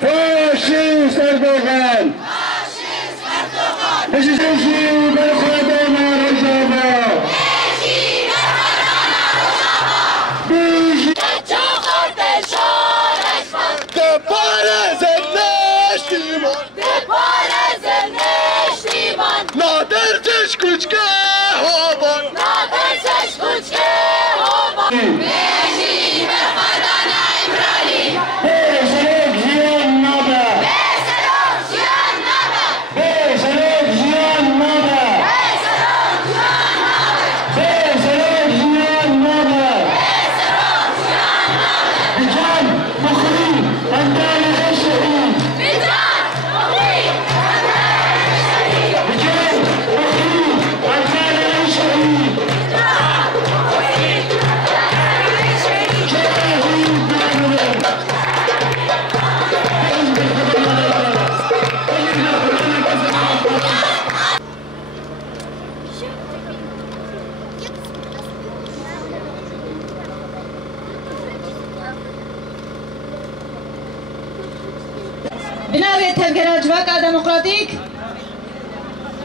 فاشیست اردوغان رژیم برخوردان رجابا بناوی تفکر جواک دموکراتیک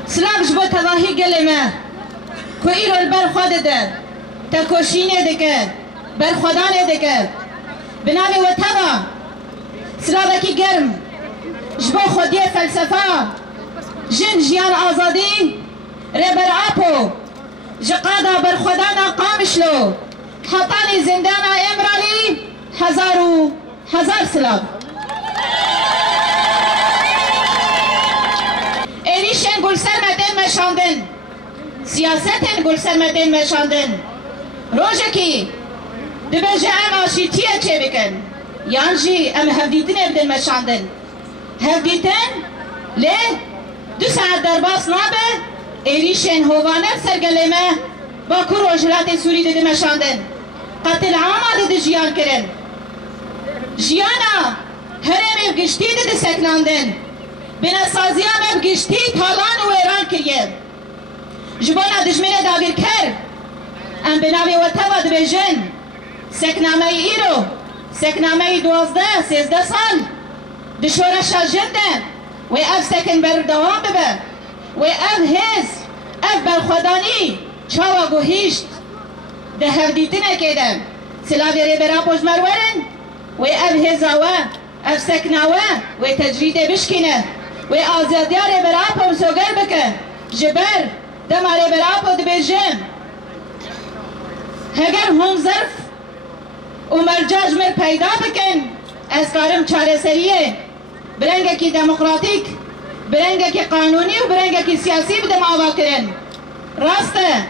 سلام جبو تواهی گلمه که ایران برخواد ده تکوشینه دکه برخوادانه دکه بناوی و تبا سلاوکی گرم جبو خودی فلسفه جن جیان آزادی ربر آپو جقادا برخوادانا قامشلو حطانی زندانا امرالی هزار سلام ایریشن گل سرمدن مشاندن سیاستن گل سرمدن مشاندن روژکی دبجه ام آشیتیه چه بکن یانجی ام هفدیتن بدن مشاندن هفدیتن لی 2 ساعت در باس نابه ایریشن هوانه سرگلمه با کور و جلات سوری دده مشاندن قتل عامه دده جیان کرن جیانا هرم بگشتی دده سکناندن بناسازیا مب گشتی تالان و ایران کریه جبانا دجمنه داگر کر ام بناوی و توا دبیجن سکنامه ایرو سکنامه 12-13 سال دشورشا جنده و اف سکن بر دوام ببه و اف هز اف برخودانی چاوا گوهیشت ده هفدیتنه کدم سلاوی ری برا پوش مرورن و اف هزاوه اف سکناوه و تجریده بشکنه و آزادیار براپا و سوگر بکه جبر دمار براپا دبیجن هگر هم ظرف و مرجاج مر پیدا بکن از کارم چاره سریه برنگه کی دموکراتیک برنگه کی قانونی و برنگه کی سیاسی بدم آوا کرن راسته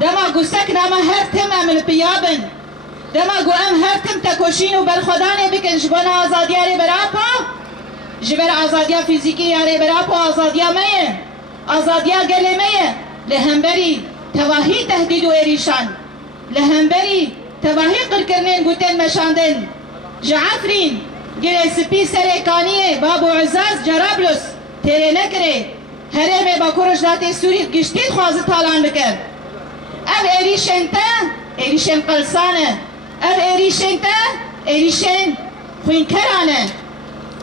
دما گستک نامه هر تم امل پیابن دما گو ام هر تم تکوشین و برخودانه بکن جبان آزادیار براپا جبر آزادیا فیزیکی یاره براپا آزادیا میه آزادیا گله میه لهمبری تواهی تهدید و ایریشان لهمبری تواهی قرکرنین گوتن مشاندن جعفرین گره سپی سرکانیه بابو عزاز جرابلس تیره نکره هرمه با کرجلات سوری گشتید خوازه تالان بکر اب ایریشن تا ایریشن قلسانه اب ایریشن تا ایریشن خوینکرانه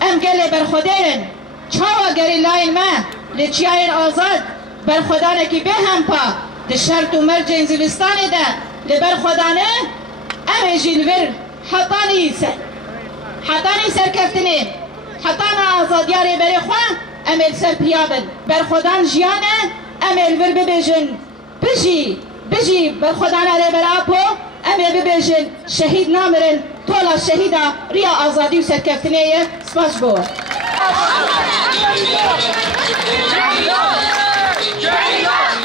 ام گله برخودرن چاوا گری لاین ما لچیاین آزاد برخودانه کی به هم پا ده شرط و مرج انزلستانه ده لبرخودانه ام جیلور حطانی سرکفتنه حطانا آزادیاری بری خواه ام السر پیابن برخودان جیانه ام الور ببیجن بجی برخودانه ری براپو ام ببیجن شهید نامرن طولا شهیدا ریا آزادی و سرکفتنه سپاس بو جهیدان